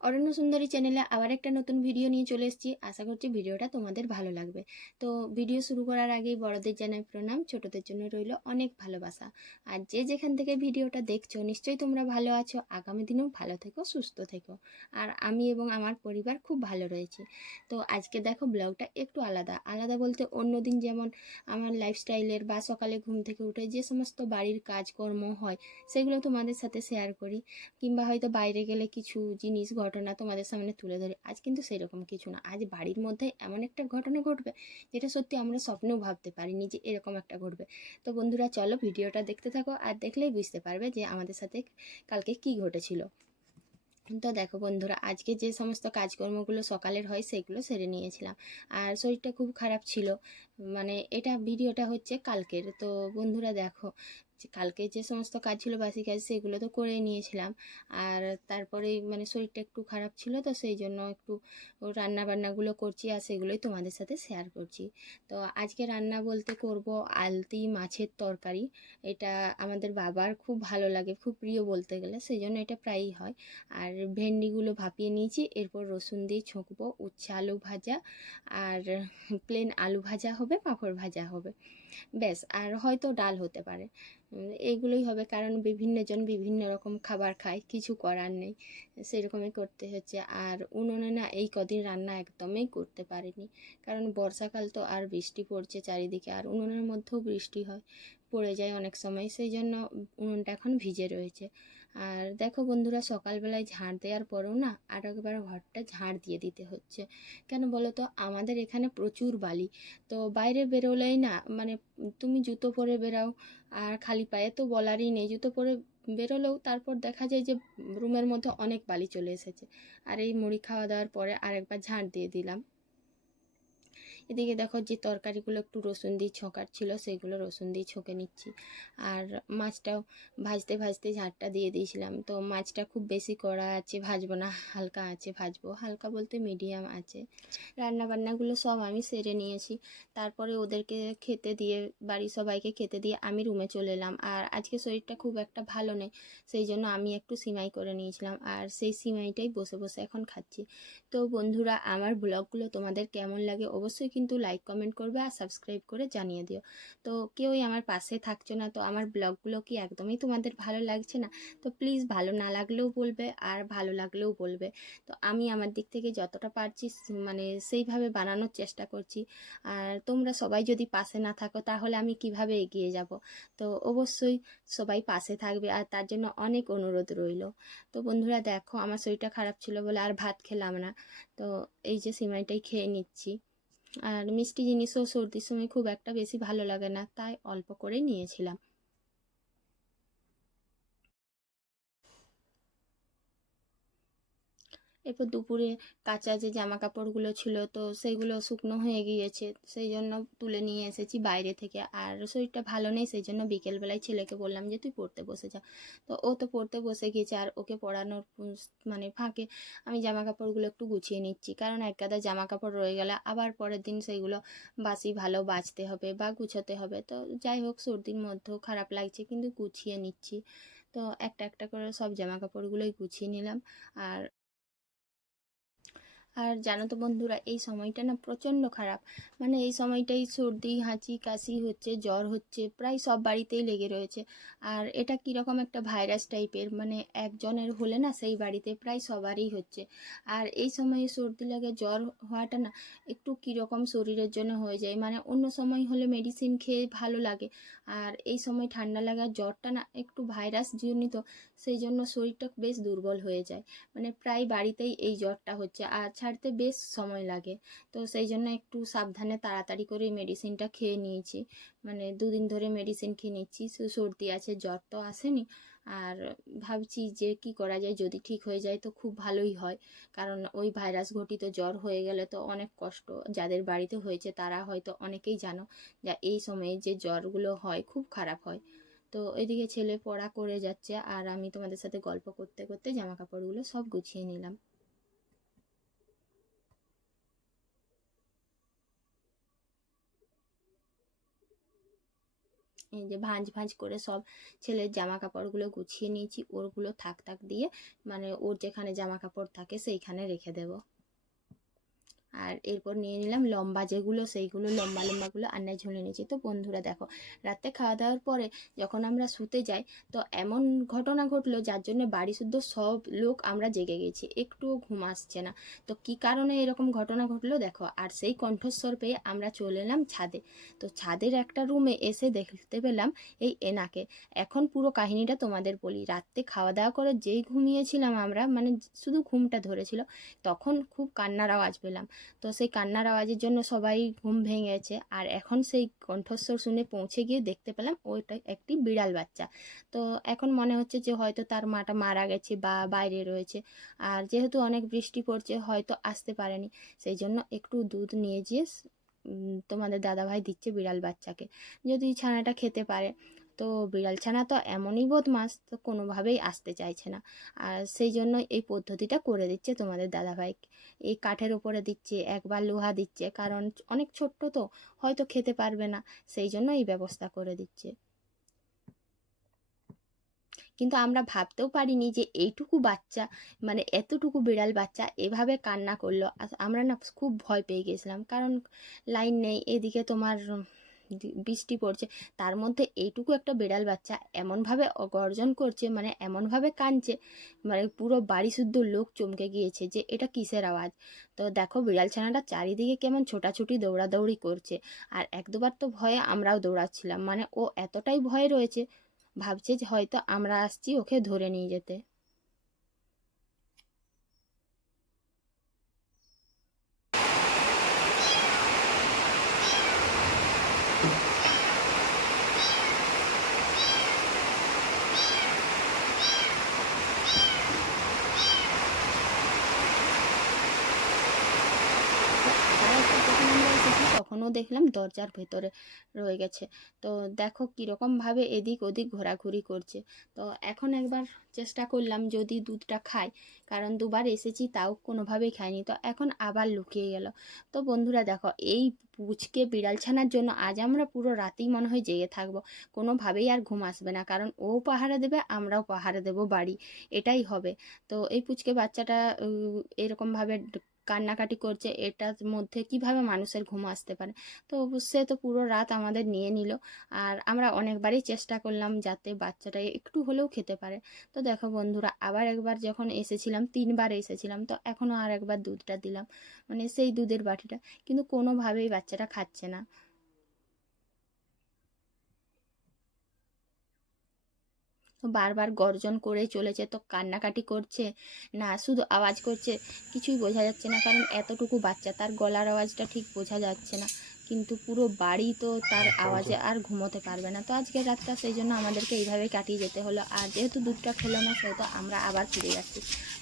অরণ্য সুন্দরী চ্যানেলে আবার একটা নতুন ভিডিও নিয়ে চলে এসেছি। আশা করছি ভিডিওটা তোমাদের ভালো লাগবে। তো ভিডিও শুরু করার আগেই বড়দের জানাই প্রণাম, ছোটদের জন্য রইল অনেক ভালোবাসা। আর যে যেখান থেকে ভিডিওটা দেখছ, নিশ্চয়ই তোমরা ভালো আছো। আগামী দিনেও ভালো থেকো, সুস্থ থেকো। আর আমি এবং আমার পরিবার খুব ভালো রয়েছে। তো আজকে দেখো ব্লগটা একটু আলাদা। আলাদা বলতে অন্য দিন যেমন আমার লাইফস্টাইলের বা সকালে ঘুম থেকে উঠে যে সমস্ত বাড়ির কাজকর্ম হয়, সেগুলো তোমাদের সাথে শেয়ার করি। কিংবা হয়তো বাইরে গেলে কিছু জিনিস ঘটনা তোমাদের সামনে তুলে ধরি। আজ কিন্তু সেরকম কিছু না। আজ বাড়ির মধ্যে এমন একটা ঘটনা ঘটবে, যেটা সত্যি আমরা স্বপ্নেও ভাবতে পারিনি যে এরকম একটা ঘটবে। তো বন্ধুরা, চলো ভিডিওটা দেখতে থাকো আর দেখলেই বুঝতে পারবে যে আমাদের সাথে কালকে কি ঘটেছিল। তো দেখো বন্ধুরা, আজকে যে সমস্ত কাজকর্মগুলো সকালের হয় সেগুলো সেরে নিয়েছিলাম। আর শরীরটা খুব খারাপ ছিল। মানে এটা, ভিডিওটা হচ্ছে কালকের। তো বন্ধুরা দেখো কালকে যে সমস্ত কাজ ছিল, বাসি কাজ, সেগুলো তো করেই নিয়েছিলাম। আর তারপরে মানে শরীরটা একটু খারাপ ছিল, তো সেই জন্য একটু রান্না বান্নাগুলো করছি আর সেগুলোই তোমাদের সাথে শেয়ার করছি। তো আজকে রান্না বলতে করব আলতি মাছের তরকারি। এটা আমাদের বাবার খুব ভালো লাগে, খুব প্রিয় বলতে গেলে, সেই জন্য এটা প্রায়ই হয়। আর ভেন্ডিগুলো ভাপিয়ে নিয়েছি, এরপর রসুন দিয়ে ছুঁকবো, উচ্ছে আলু ভাজা, আর প্লেন আলু ভাজা হবে, পাঁপড় ভাজা হবে। ব্যাস, আর হয়তো ডাল হতে পারে। এইগুলোই হবে। কারণ বিভিন্ন জন বিভিন্ন রকম খাবার খায়, কিছু করার নেই। সেরকমই করতে হচ্ছে। আর উনুনে না এই কদিন রান্না একদমই করতে পারিনি। কারণ বর্ষাকাল তো আর বৃষ্টি পড়ছে চারিদিকে। আর উনুনের মধ্যেও বৃষ্টি হয়, পড়ে যায় অনেক সময়। সেই জন্য উনুনটা এখন ভিজে রয়েছে। আর দেখো বন্ধুরা, সকালবেলায় ঝাড় দেওয়ার পরেও না আর একবার ঘরটা ঝাড় দিয়ে দিতে হচ্ছে। কেন বলো তো? আমাদের এখানে প্রচুর বালি। তো বাইরে বেরোলেই না মানে তুমি জুতো পরে বেরাও, আর খালি পায়ে তো বলারই নেই। জুতো পরে বেরোলেও তারপর দেখা যায় যে রুমের মধ্যে অনেক বালি চলে এসেছে। আর এই মুড়ি খাওয়া দাওয়ার পরে আরেকবার ঝাড় দিয়ে দিলাম। এদিকে দেখো যে তরকারিগুলো একটু রসুন দিয়ে ছোঁকার ছিল, সেগুলো রসুন দিয়ে ছোঁকে নিচ্ছি। আর মাছটাও ভাজতে ভাজতে ঝাড়টা দিয়ে দিয়েছিলাম। তো মাছটা খুব বেশি কড়া আছে, ভাজবো না, হালকা আছে ভাজবো। হালকা বলতে মিডিয়াম আছে। রান্না বান্নাগুলো সব আমি সেরে নিয়েছি। তারপরে ওদেরকে খেতে দিয়ে, বাড়ির সবাইকে খেতে দিয়ে আমি রুমে চলে এলাম। আর আজকে শরীরটা খুব একটা ভালো নেই, সেই জন্য আমি একটু সিমাই করে নিয়েছিলাম। আর সেই সিমাইটাই বসে বসে এখন খাচ্ছি। তো বন্ধুরা, আমার ব্লগগুলো তোমাদের কেমন লাগে অবশ্যই কিন্তু লাইক কমেন্ট করবে আর সাবস্ক্রাইব করে জানিয়ে দিও। তো কেউই আমার পাশে থাকছো না, তো আমার ব্লগগুলো কি একদমই তোমাদের ভালো লাগছে না? তো প্লিজ ভালো না লাগলেও বলবে আর ভালো লাগলেও বলবে। তো আমি আমার দিক থেকে যতটা পারছি মানে সেইভাবে বানানোর চেষ্টা করছি। আর তোমরা সবাই যদি পাশে না থাকো, তাহলে আমি কীভাবে এগিয়ে যাব? তো অবশ্যই সবাই পাশে থাকবে আর তার জন্য অনেক অনুরোধ রইল। তো বন্ধুরা দেখো, আমার শরীরটা খারাপ ছিল বলে আর ভাত খেলাম না। তো এই যে সিমাইটাই খেয়ে নিচ্ছি। আর মিষ্টি জিনিসও সর্দির সময় খুব একটা বেশি ভালো লাগে না, তাই অল্প করে নিয়েছিলাম। এরপর দুপুরে কাঁচা যে জামা কাপড়গুলো ছিল তো সেইগুলো শুকনো হয়ে গিয়েছে, সেই জন্য তুলে নিয়ে এসেছি বাইরে থেকে। আর শরীরটা ভালো নেই, সেই জন্য বিকেলবেলায় ছেলেকে বললাম যে, তুই পড়তে বসে যা। তো ও তো পড়তে বসে গিয়েছে আর ওকে পড়ানোর মানে ফাঁকে আমি জামা কাপড়গুলো একটু গুছিয়ে নিচ্ছি। কারণ এক গাদা জামা কাপড় রয়ে গেলে আবার পরের দিন সেইগুলো বাসি ভালো বাছতে হবে বা গুছোতে হবে। তো যাই হোক, সর্দির মধ্যেও খারাপ লাগছে, কিন্তু গুছিয়ে নিচ্ছি। তো একটা একটা করে সব জামা কাপড়গুলোই গুছিয়ে নিলাম। আর আর জানো তো বন্ধুরা, এই সময়টা না প্রচণ্ড খারাপ। মানে এই সময়টাই সর্দি, হাঁচি, কাশি হচ্ছে, জ্বর হচ্ছে, প্রায় সব বাড়িতেই লেগে রয়েছে। আর এটা কীরকম একটা ভাইরাস টাইপের মানে একজনের হলে না সেই বাড়িতে প্রায় সবারই হচ্ছে। আর এই সময়ে সর্দি লাগে, জ্বর হওয়াটা না একটু কীরকম শরীরের জন্য হয়ে যায়। মানে অন্য সময় হলে মেডিসিন খেয়ে ভালো লাগে। আর এই সময় ঠান্ডা লাগা জ্বরটা না একটু ভাইরাস জনিত, সেই জন্য শরীরটা বেশ দুর্বল হয়ে যায়। মানে প্রায় বাড়িতেই এই জ্বরটা হচ্ছে আর ছাড়তে বেশ সময় লাগে। তো সেই জন্য একটু সাবধানে তাড়াতাড়ি করে মেডিসিনটা খেয়ে নিয়েছি। মানে দুদিন ধরে মেডিসিন খেয়ে নিচ্ছি। সর্দি আছে, জ্বর তো আসেনি। আর ভাবছি যে কি করা যায়, যদি ঠিক হয়ে যায় তো খুব ভালোই হয়। কারণ ওই ভাইরাস ঘটিত জ্বর হয়ে গেলে তো অনেক কষ্ট। যাদের বাড়িতে হয়েছে তারা হয়তো অনেকেই জানো যা এই সময়ে যে জ্বরগুলো হয় খুব খারাপ হয়। তো এদিকে ছেলে পড়া করে যাচ্ছে আর আমি তোমাদের সাথে গল্প করতে করতে জামাকাপড়গুলো সব গুছিয়ে নিলাম। এই যে ভাঁজ ভাঁজ করে সব ছেলের জামা কাপড়গুলো গুছিয়ে নিয়েছি, ওরগুলো থাক থাক দিয়ে মানে ওর যেখানে জামা কাপড় থাকে সেইখানে রেখে দেবো। আর এরপর নিয়ে নিলাম লম্বা যেগুলো সেইগুলো, লম্বা লম্বাগুলো আন্নায় ঝুলে নিয়েছি। তো বন্ধুরা দেখো, রাতে খাওয়া দাওয়ার পরে যখন আমরা শুতে যাই, তো এমন ঘটনা ঘটলো যার জন্য বাড়ি শুদ্ধ সব লোক আমরা জেগে গেছি, একটুও ঘুম আসছে না। তো কি কারণে এরকম ঘটনা ঘটলো দেখো, আর সেই কণ্ঠস্বর পেয়ে আমরা চলে এলাম ছাদে। তো ছাদের একটা রুমে এসে দেখতে পেলাম এই এনাকে। এখন পুরো কাহিনীটা তোমাদের বলি রাত্রে খাওয়া দাওয়া করে যেই ঘুমিয়েছিলাম আমরা মানে শুধু ঘুমটা ধরেছিল, তখন খুব কান্নার আওয়াজ পেলাম। তো সেই কান্নার আওয়াজের জন্য সবাই ঘুম ভেঙেছে আর এখন সেই কণ্ঠস্বর শুনে পৌঁছে গিয়ে দেখতে পেলাম ওইটা একটি বিড়াল বাচ্চা। তো এখন মনে হচ্ছে যে হয়তো তার মাটা মারা গেছে বা বাইরে রয়েছে। আর যেহেতু অনেক বৃষ্টি পড়ছে, হয়তো আসতে পারেনি। সেই জন্য একটু দুধ নিয়ে যেয়ে তোমাদের দাদাভাই দিচ্ছে বিড়াল বাচ্চাকে। যদি ছানাটা খেতে পারে। তো বিড়াল ছানা তো এমনই বদমাস তো কোনোভাবেই আসতে চাইছে না। আর সেই জন্য এই পদ্ধতিটা করে দিচ্ছে তোমাদের দাদাভাই। এই কাঠের ওপরে দিচ্ছে, একবার লোহা দিচ্ছে, কারণ অনেক ছোট্ট তো, হয়তো খেতে পারবে না। সেই জন্য এই ব্যবস্থা করে দিচ্ছে। কিন্তু আমরা ভাবতেও পারিনি যে এইটুকু বাচ্চা মানে এতটুকু বিড়াল বাচ্চা এভাবে কান্না করল। আমরা না খুব ভয় পেয়ে গেছিলাম। কারণ লাইন নেই, এদিকে তোমার বৃষ্টি পড়ছে। তার মধ্যে এইটুকু একটা বিড়াল বাচ্চা এমনভাবে গর্জন করছে মানে এমনভাবে কাঁদছে মানে পুরো বাড়ি শুদ্ধ লোক চমকে গিয়েছে যে এটা কিসের আওয়াজ? তো দেখো বিড়াল ছানাটা চারিদিকে কেমন ছোটাছুটি, দৌড়াদৌড়ি করছে। আর এক দুবার তো ভয়ে আমরাও দৌড়াচ্ছিলাম মানে ও এতটাই ভয়ে রয়েছে, ভাবছে যে হয়তো আমরা আসছি ওকে ধরে নিয়ে যেতে আবার একবার যখন আমরা এসেছি তখনও দেখলাম দরজার ভেতরে রয়ে গেছে। তো দেখো কীরকমভাবে এদিক ওদিক ঘোরাঘুরি করছে। তো এখন একবার চেষ্টা করলাম যদি দুধটা খাই, কারণ দুবার এসেছি তাও কোনোভাবেই খাইনি। তো এখন আবার লুকিয়ে গেল। তো বন্ধুরা দেখো, এই পুচকে বিড়াল ছানার জন্য আজ আমরা পুরো রাতেই মনে হয় জেগে থাকব। কোনোভাবেই আর ঘুম আসবে না, কারণ ও পাহারা দেবে, আমরাও পাহারা দেবো বাড়ি। এটাই হবে। তো এই পুচকে বাচ্চাটা এরকমভাবে কান্নাকাটি করছে, এটার মধ্যে কীভাবে মানুষের ঘুম আসতে পারে? তো সে তো পুরো রাত আমাদের নিয়ে নিল। আর আমরা অনেকবারই চেষ্টা করলাম যাতে বাচ্চাটা একটু হলেও খেতে পারে। তো দেখো বন্ধুরা, আবার একবার যখন এসেছিলাম, তিনবার এসেছিলাম, তো এখনও আর একবার দুধটা দিলাম। মানে সেই দুধের বাটিটা। কিন্তু কোনোভাবেই বাচ্চাটা খাচ্ছে না। বারবার গর্জন করে চলেছে, তো কান্নাকাটি করছে। না, শুধু আওয়াজ করছে, কিছুই বোঝা যাচ্ছে না, কারণ এতটুকু বাচ্চা, তার গলার আওয়াজটা ঠিক বোঝা যাচ্ছে না। কিন্তু পুরো বাড়ি তো তার আওয়াজে আর ঘুমোতে পারবে না। তো আজকের রাতটা সেই জন্য আমাদেরকে এইভাবে কাটিয়ে যেতে হলো। আর যেহেতু দুধটা খেলো না সেহেতু আমরা আবার ফিরে যাচ্ছি।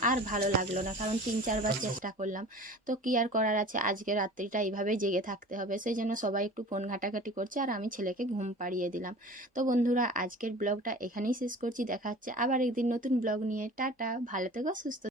আর ভালো লাগল না কারণ তিন চারবার চেষ্টা করলাম। তো কি আর করার আছে? আজকে রাত্রিটা এইভাবেই জেগে থাকতে হবে। সেই জন্য সবাই একটু ফোন ঘাটাঘাটি করছে আর আমি ছেলেকে ঘুম পাড়িয়ে দিলাম। তো বন্ধুরা আজকের ব্লগটা এখানেই শেষ করছি। দেখা হচ্ছে আবার একদিন নতুন ব্লগ নিয়ে। টাটা ভালো থেকো সুস্থ